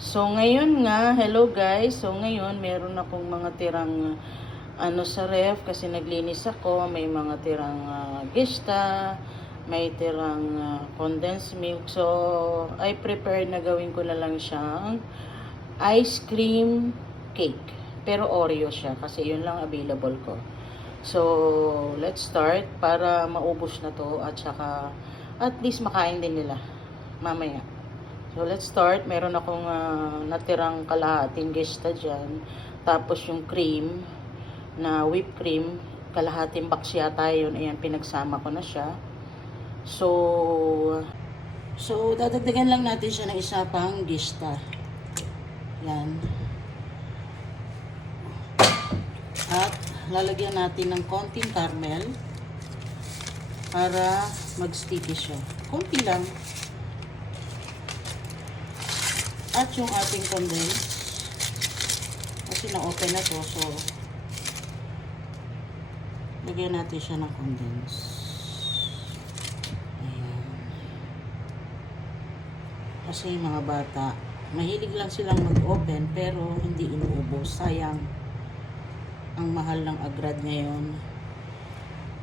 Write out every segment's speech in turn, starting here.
So, ngayon nga, hello guys. So, ngayon, meron akong mga tirang sa ref kasi naglinis ako. May mga tirang gista, may tirang condensed milk. So, I prepare na gawin ko na lang siyang ice cream cake. Pero Oreo siya kasi yun lang available ko. So, let's start para maubos na to at saka at least makain din nila mamaya. So, let's start. Meron akong natirang kalahating gesta dyan. Tapos yung cream, na whipped cream, kalahating box yata yun. Ayan, pinagsama ko na siya. So, dadagdagan lang natin siya ng isa pang gesta. Yan. At, lalagyan natin ng konting caramel para mag-sticky siya. Konti lang. At yung ating condense, kasi na-open na to, so lagyan natin siya ng condense. Ayan. Kasi yung mga bata, mahilig lang silang mag-open pero hindi inuubos. Sayang. Ang mahal ng agrad ngayon.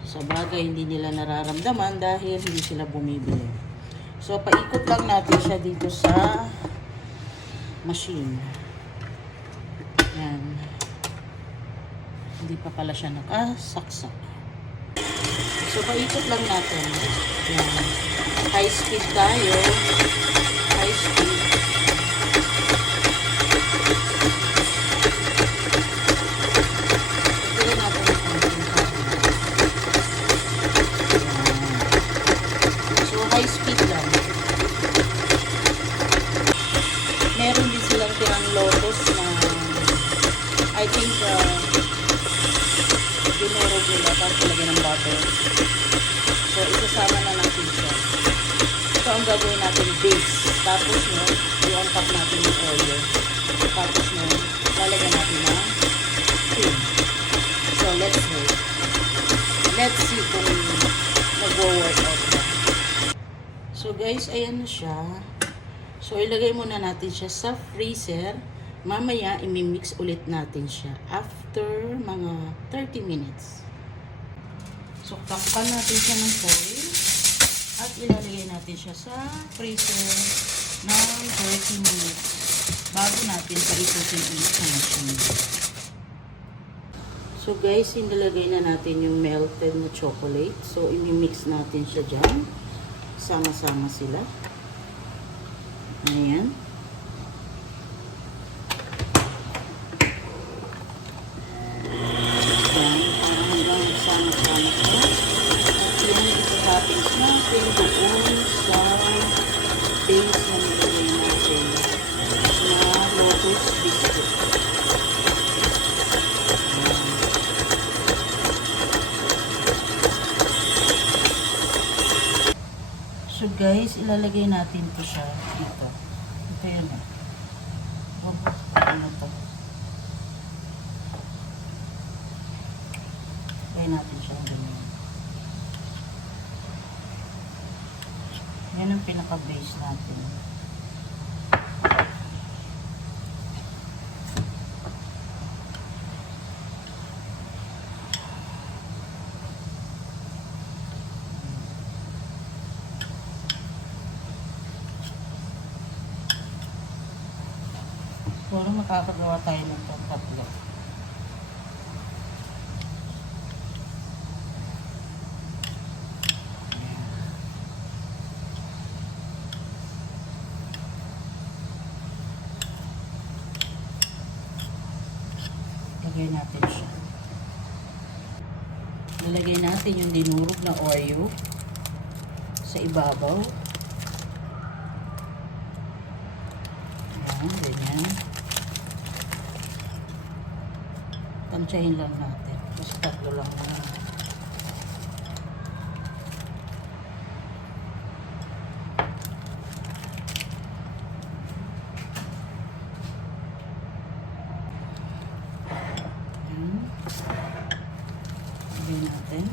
Sa bagay, hindi nila nararamdaman dahil hindi sila bumibili. So, paikot lang natin siya dito sa machine. Yan. Hindi pa pala siya nakasaksak. So, paikot lang natin. Yan. High speed tayo. High speed. Ito natin ang konting caramel. So, high speed lang. Meron din silang tirang lotus na I think dinurog nila tapos lagyan ng butter. So, isasama na natin siya. Ito ang gagawin natin base. Tapos nun, i-on top natin yung oil. Tapos nun, lalagyan natin ng cream. So, let's wait. Let's see kung nag-work out na. So, guys, ayan na siya. So, ilagay muna natin siya sa freezer. Mamaya, imimix ulit natin siya after mga 30 minutes. So, takpan natin siya ng foil at ilalagay natin siya sa freezer ng 30 minutes bago natin paikutin ulit sa machine. So, guys, inilagay na natin yung melted na chocolate. So, imimix natin siya dyan. Sama-sama sila. Ayan. Ayan. Hanggang sama-sama ko. At yan, ito-toppings natin doon sa base na nilagay natin na lotus biscuit. Ayan. So guys, ilalagay natin ito siya dito. Ito yun. Ano to? Ilagay natin siya ganyan. Yan ang pinaka-base natin. Siguro makakagawa tayo ng tatlo. Lagay natin siya. Lalagay natin yung dinurog na Oreo sa ibabaw. Ayan, ganyan. Tansyahin lang natin. Kasi tatlo lang na. Lagyan natin.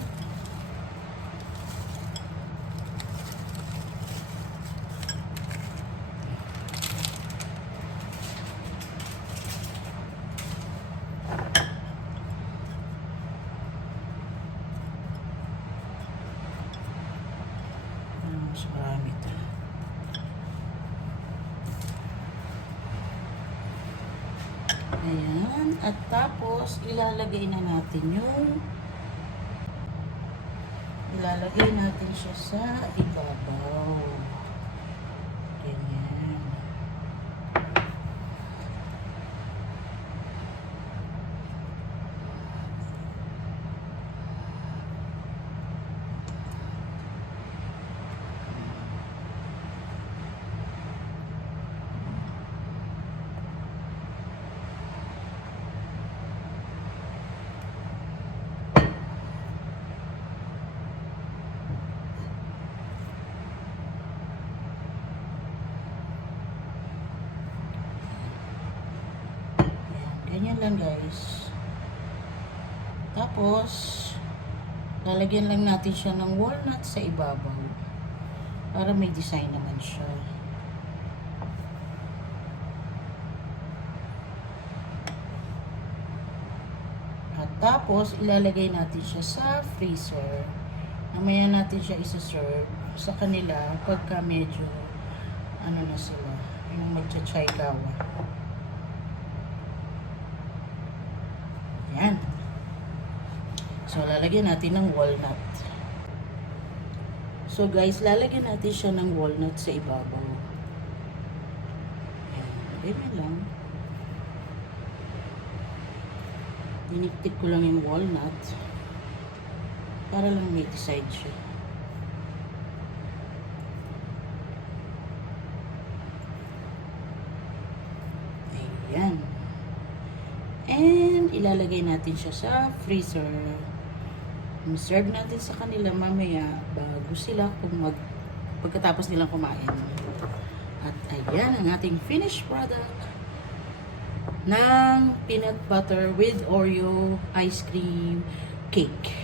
Ayan. At tapos, ilalagay natin siya sa ibabaw. Ganyan. Ganyan lang guys. Tapos, lalagyan lang natin siya ng walnut sa ibabaw. Para may design naman siya. At tapos, ilalagay natin siya sa freezer. Mamaya natin siya isa-serve sa kanila pagka medyo ano na sila, yung magcha-chai gawa. Yan. So, lalagyan natin ng walnut. So, guys, lalagyan natin siya ng walnut sa ibabaw. Yan. Ganyan lang. Diniktik ko lang yung walnut para lang may decide siya. Ayan. And, ilalagay natin siya sa freezer. Serve natin sa kanila mamaya bago sila pagkatapos nilang kumain. At ayan ang ating finished product ng peanut butter with Oreo ice cream cake.